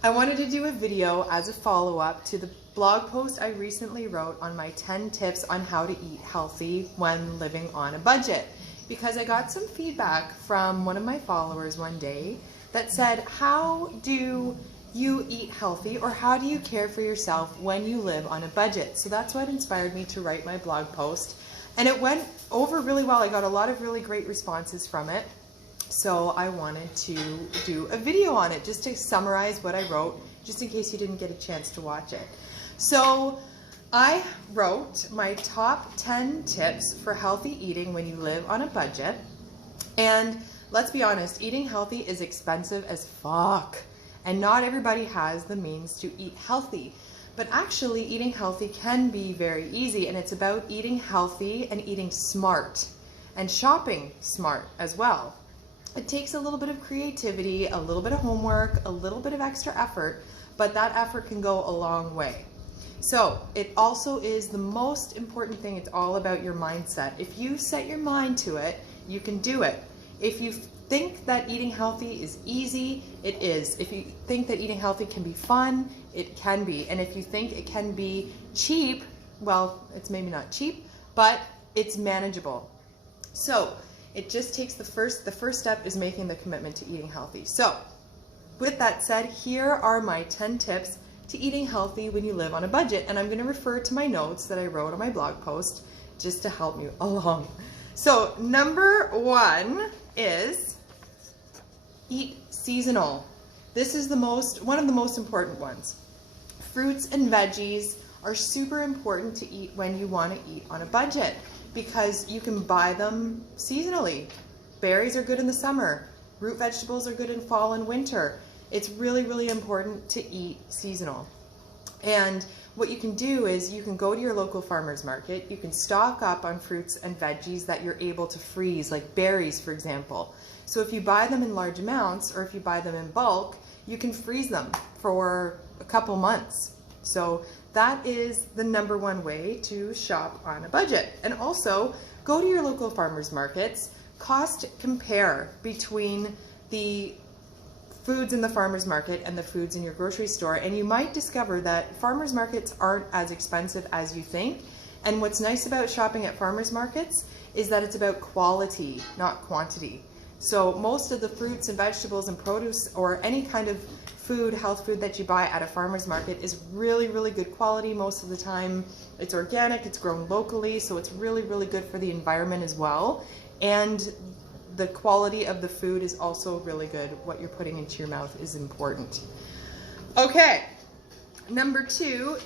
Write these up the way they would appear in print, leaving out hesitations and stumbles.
I wanted to do a video as a follow-up to the blog post I recently wrote on my 10 tips on how to eat healthy when living on a budget, because I got some feedback from one of my followers one day that said, how do you eat healthy, or how do you care for yourself when you live on a budget? So that's what inspired me to write my blog post, and it went over really well. I got a lot of really great responses from it. So I wanted to do a video on it just to summarize what I wrote, just in case you didn't get a chance to watch it. So I wrote my top 10 tips for healthy eating when you live on a budget. And let's be honest, eating healthy is expensive as fuck. And not everybody has the means to eat healthy. But actually, eating healthy can be very easy, and it's about eating healthy and eating smart and shopping smart as well. It takes a little bit of creativity, a little bit of homework, a little bit of extra effort, but that effort can go a long way. So it also is the most important thing. It's all about your mindset. If you set your mind to it, you can do it. If you think that eating healthy is easy, it is. If you think that eating healthy can be fun, it can be. And if you think it can be cheap, well, it's maybe not cheap, but it's manageable. So it just takes the first step is making the commitment to eating healthy. So with that said, here are my 10 tips to eating healthy when you live on a budget. And I'm going to refer to my notes that I wrote on my blog post just to help me along. So number 1 is eat seasonal. This is one of the most important ones. Fruits and veggies are super important to eat when you want to eat on a budget, because you can buy them seasonally. Berries are good in the summer. Root vegetables are good in fall and winter. It's really, really important to eat seasonal. And what you can do is you can go to your local farmer's market. You can stock up on fruits and veggies that you're able to freeze, like berries, for example. So if you buy them in large amounts, or if you buy them in bulk, you can freeze them for a couple months. So that is the number 1 way to shop on a budget. And also, go to your local farmers markets, cost compare between the foods in the farmers market and the foods in your grocery store, and you might discover that farmers markets aren't as expensive as you think. And what's nice about shopping at farmers markets is that it's about quality, not quantity. So most of the fruits and vegetables and produce, or any kind of food, health food that you buy at a farmer's market, is really, really good quality. Most of the time it's organic, it's grown locally, so it's really, really good for the environment as well. And the quality of the food is also really good. What you're putting into your mouth is important. Okay, number 2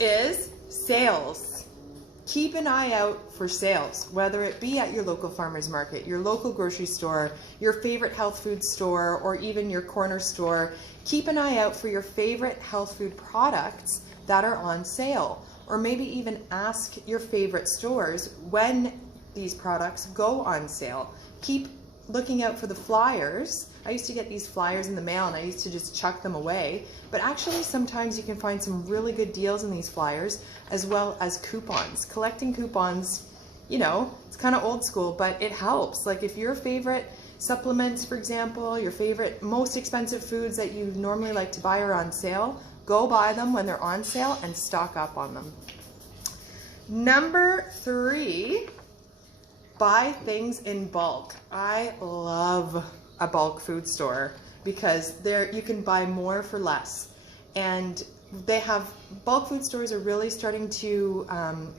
is sales. Keep an eye out for sales, whether it be at your local farmer's market, your local grocery store, your favorite health food store, or even your corner store. Keep an eye out for your favorite health food products that are on sale, or maybe even ask your favorite stores when these products go on sale. Keep looking out for the flyers. I used to get these flyers in the mail and I used to just chuck them away, but actually sometimes you can find some really good deals in these flyers, as well as coupons. Collecting coupons, you know, it's kind of old school, but it helps. Like if your favorite supplements, for example, your favorite most expensive foods that you normally like to buy are on sale, go buy them when they're on sale and stock up on them. Number 3, buy things in bulk. I love a bulk food store because you can buy more for less. And bulk food stores are really starting to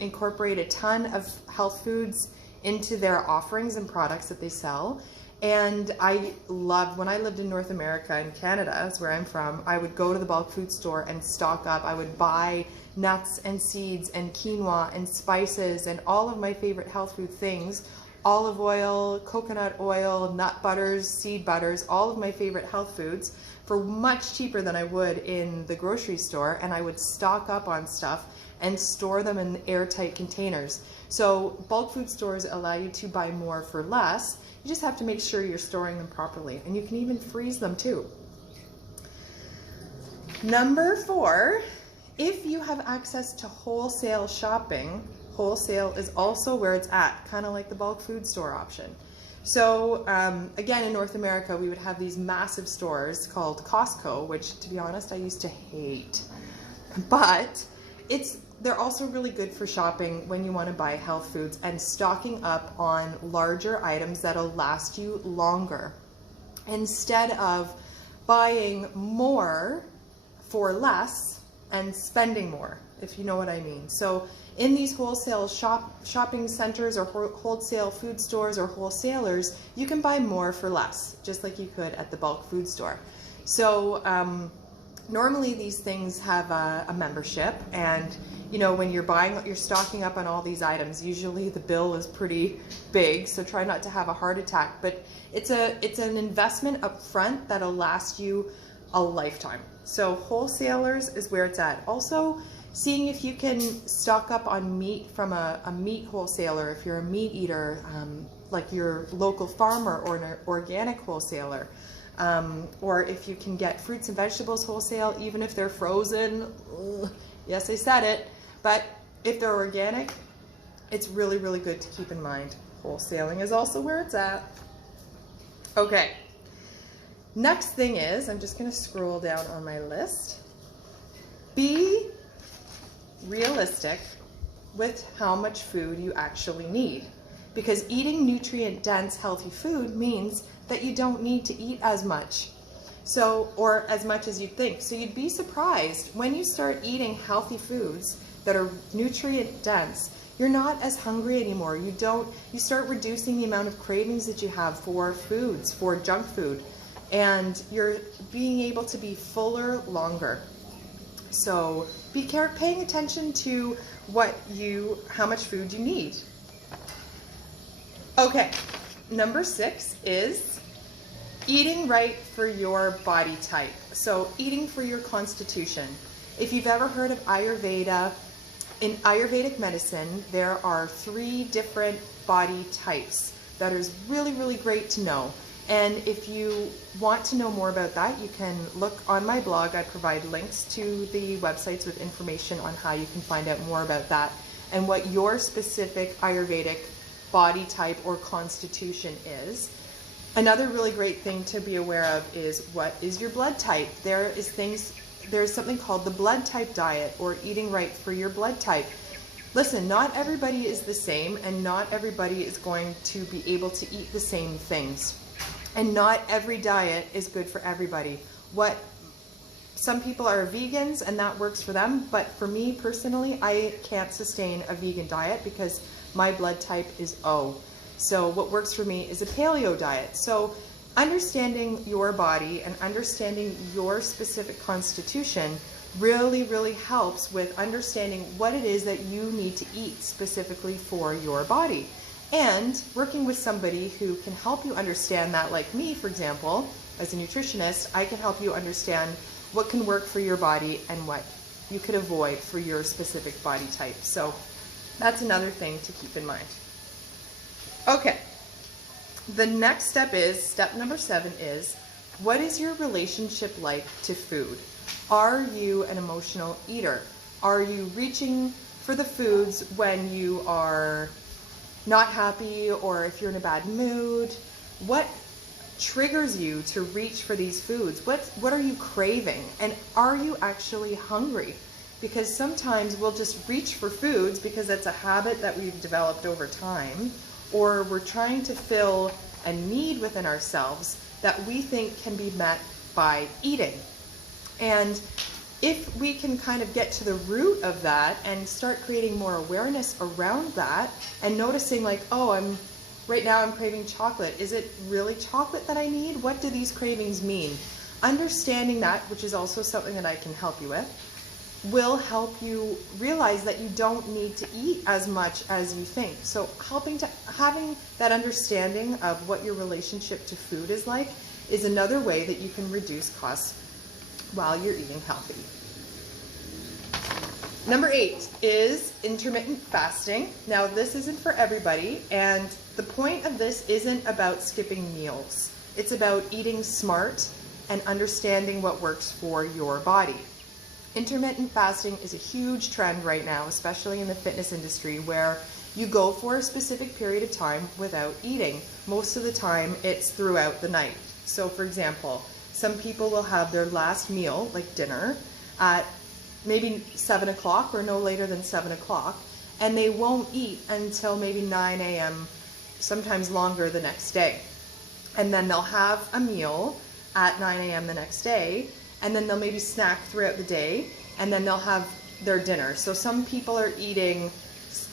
incorporate a ton of health foods into their offerings and products that they sell. And I loved, when I lived in North America, in Canada, that's where I'm from, I would go to the bulk food store and stock up. I would buy nuts and seeds and quinoa and spices and all of my favorite health food things, olive oil, coconut oil, nut butters, seed butters, all of my favorite health foods for much cheaper than I would in the grocery store. And I would stock up on stuff and store them in airtight containers. So bulk food stores allow you to buy more for less. You just have to make sure you're storing them properly, and you can even freeze them too. Number 4, if you have access to wholesale shopping, wholesale is also where it's at, kind of like the bulk food store option. So again, in North America, we would have these massive stores called Costco, which, to be honest, I used to hate. But they're also really good for shopping when you want to buy health foods and stocking up on larger items that'll last you longer, instead of buying more for less and spending more, if you know what I mean. So in these wholesale shopping centers or wholesale food stores or wholesalers, you can buy more for less, just like you could at the bulk food store. So normally these things have a membership, and you know, when you're stocking up on all these items, usually the bill is pretty big, so try not to have a heart attack. But it's an investment up front that'll last you a lifetime. So wholesalers is where it's at. Also, seeing if you can stock up on meat from a meat wholesaler, if you're a meat eater, like your local farmer or an organic wholesaler. Or if you can get fruits and vegetables wholesale, even if they're frozen. Yes, I said it. But if they're organic, it's really, really good to keep in mind. Wholesaling is also where it's at. Okay. Next thing is, I'm just going to scroll down on my list. Be realistic with how much food you actually need. Because eating nutrient-dense, healthy food means that you don't need to eat as much. Or as much as you'd think. So you'd be surprised when you start eating healthy foods that are nutrient dense, you're not as hungry anymore. You start reducing the amount of cravings that you have for foods, for junk food, and you're being able to be fuller longer. So be paying attention to how much food you need. Okay, number 6 is eating right for your body type. So eating for your constitution. If you've ever heard of Ayurveda, in Ayurvedic medicine, there are 3 different body types. That is really, really great to know. And if you want to know more about that, you can look on my blog. I provide links to the websites with information on how you can find out more about that and what your specific Ayurvedic body type or constitution is. Another really great thing to be aware of is what is your blood type. There's something called the blood type diet, or eating right for your blood type. Listen, not everybody is the same, and not everybody is going to be able to eat the same things. And not every diet is good for everybody. Some people are vegans and that works for them, but for me personally, I can't sustain a vegan diet because my blood type is O. So what works for me is a paleo diet. So understanding your body and understanding your specific constitution really, really helps with understanding what it is that you need to eat specifically for your body. And working with somebody who can help you understand that, like me, for example, as a nutritionist, I can help you understand what can work for your body and what you could avoid for your specific body type. So that's another thing to keep in mind. Okay. The next step number 7 is, what is your relationship like to food? Are you an emotional eater? Are you reaching for the foods when you are not happy, or if you're in a bad mood? What triggers you to reach for these foods? What are you craving? And are you actually hungry? Because sometimes we'll just reach for foods because that's a habit that we've developed over time, or we're trying to fill a need within ourselves that we think can be met by eating. And if we can kind of get to the root of that and start creating more awareness around that and noticing, like, oh, right now I'm craving chocolate. Is it really chocolate that I need? What do these cravings mean? Understanding that, which is also something that I can help you with, will help you realize that you don't need to eat as much as you think. So having that understanding of what your relationship to food is like is another way that you can reduce costs while you're eating healthy. Number 8 is intermittent fasting. Now, this isn't for everybody, and the point of this isn't about skipping meals. It's about eating smart and understanding what works for your body. Intermittent fasting is a huge trend right now, especially in the fitness industry, where You go for a specific period of time without eating. Most of the time it's throughout the night. So for example, some people will have their last meal, like dinner, at maybe 7 o'clock or no later than 7 o'clock, and they won't eat until maybe 9 a.m., sometimes longer the next day. And then they'll have a meal at 9 a.m. the next day, and then they'll maybe snack throughout the day, and then they'll have their dinner. So some people are eating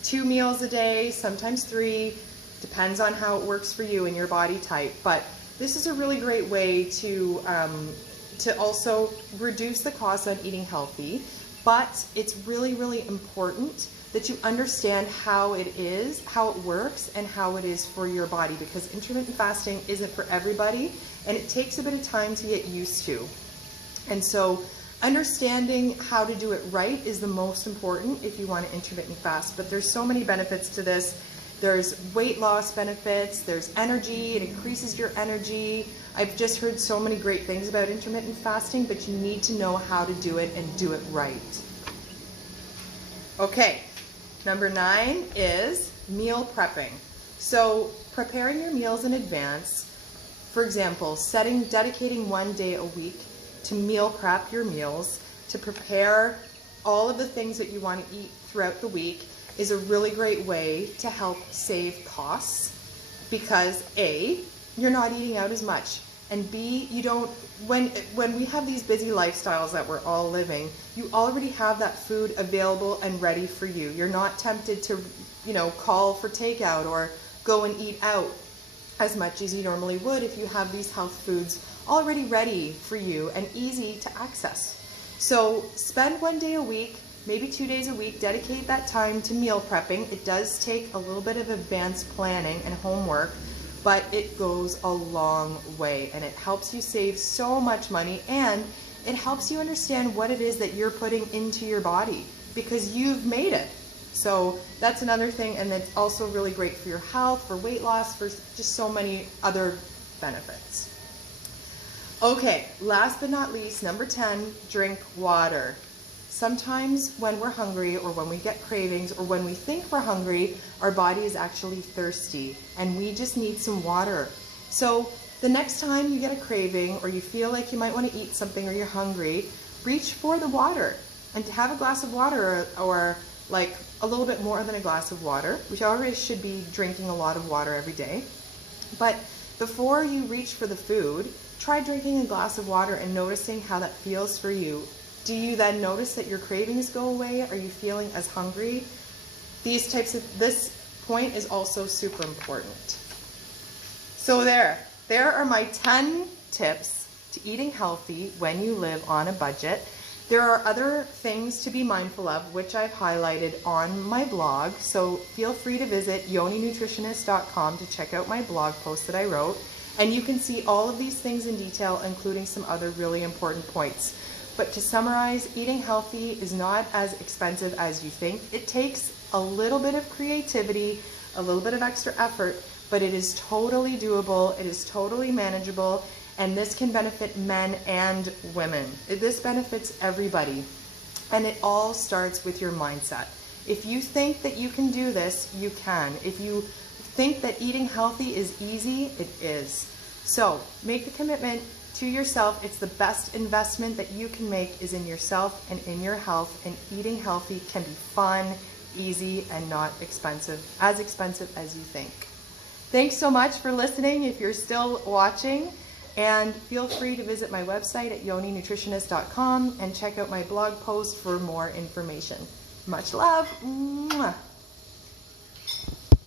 2 meals a day, sometimes 3, depends on how it works for you and your body type. But this is a really great way to also reduce the cost on eating healthy. But it's really, really important that you understand how it is, how it works, and how it is for your body, because intermittent fasting isn't for everybody, and it takes a bit of time to get used to. And so understanding how to do it right is the most important if you want to intermittent fast. But there's so many benefits to this. There's weight loss benefits, there's energy, it increases your energy. I've just heard so many great things about intermittent fasting, but you need to know how to do it and do it right. Okay, number 9 is meal prepping. So preparing your meals in advance, for example, dedicating 1 day a week to meal prep your meals, to prepare all of the things that you want to eat throughout the week, is a really great way to help save costs, because A, you're not eating out as much, and B, you don't, when we have these busy lifestyles that we're all living, you already have that food available and ready for you. You're not tempted to, call for takeout or go and eat out as much as you normally would if you have these health foods already ready for you and easy to access. So spend 1 day a week, maybe 2 days a week, dedicate that time to meal prepping. It does take a little bit of advanced planning and homework, but it goes a long way, and it helps you save so much money, and it helps you understand what it is that you're putting into your body, because you've made it. So that's another thing, and it's also really great for your health, for weight loss, for just so many other benefits. Okay, last but not least, number 10, drink water. Sometimes when we're hungry, or when we get cravings, or when we think we're hungry, our body is actually thirsty, and we just need some water. So the next time you get a craving, or you feel like you might want to eat something, or you're hungry, reach for the water, and to have a glass of water, or like a little bit more than a glass of water, which already should be drinking a lot of water every day. But before you reach for the food, try drinking a glass of water and noticing how that feels for you. Do you then notice that your cravings go away? Are you feeling as hungry? This point is also super important. So there are my 10 tips to eating healthy when you live on a budget. There are other things to be mindful of, which I've highlighted on my blog. So feel free to visit yoninutritionist.com to check out my blog post that I wrote. And you can see all of these things in detail, including some other really important points. But to summarize, eating healthy is not as expensive as you think. It takes a little bit of creativity, a little bit of extra effort, but it is totally doable, it is totally manageable, and this can benefit men and women. This benefits everybody. And it all starts with your mindset. If you think that you can do this, you can. If you think that eating healthy is easy, it is. So make the commitment to yourself. It's the best investment that you can make is in yourself and in your health, and eating healthy can be fun, easy, and not expensive as you think. Thanks so much for listening if you're still watching, and feel free to visit my website at yoninutritionist.com and check out my blog post for more information. Much love. Mwah.